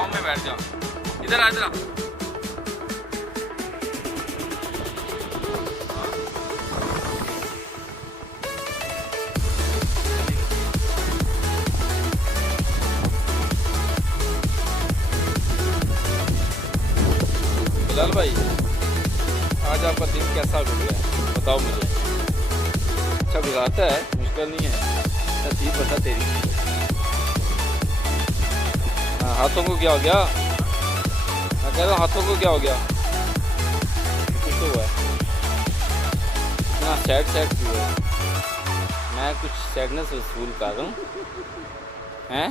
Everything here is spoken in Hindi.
छाँव में बैठ जा। इधर आ, इधर आ। बिलाल भाई, आज आपका दिन कैसा गुजरा है बताओ मुझे। अच्छा गुजारता है, मुश्किल नहीं है, नसीब बता तेरी। हाँ, हाथों को क्या हो गया? मैं कह रहा हूँ हाथों को क्या हो गया? कुछ तो हुआ है, इतना सैड क्यों है? मैं कुछ सैडनेस फील कर रहा हूँ हैं।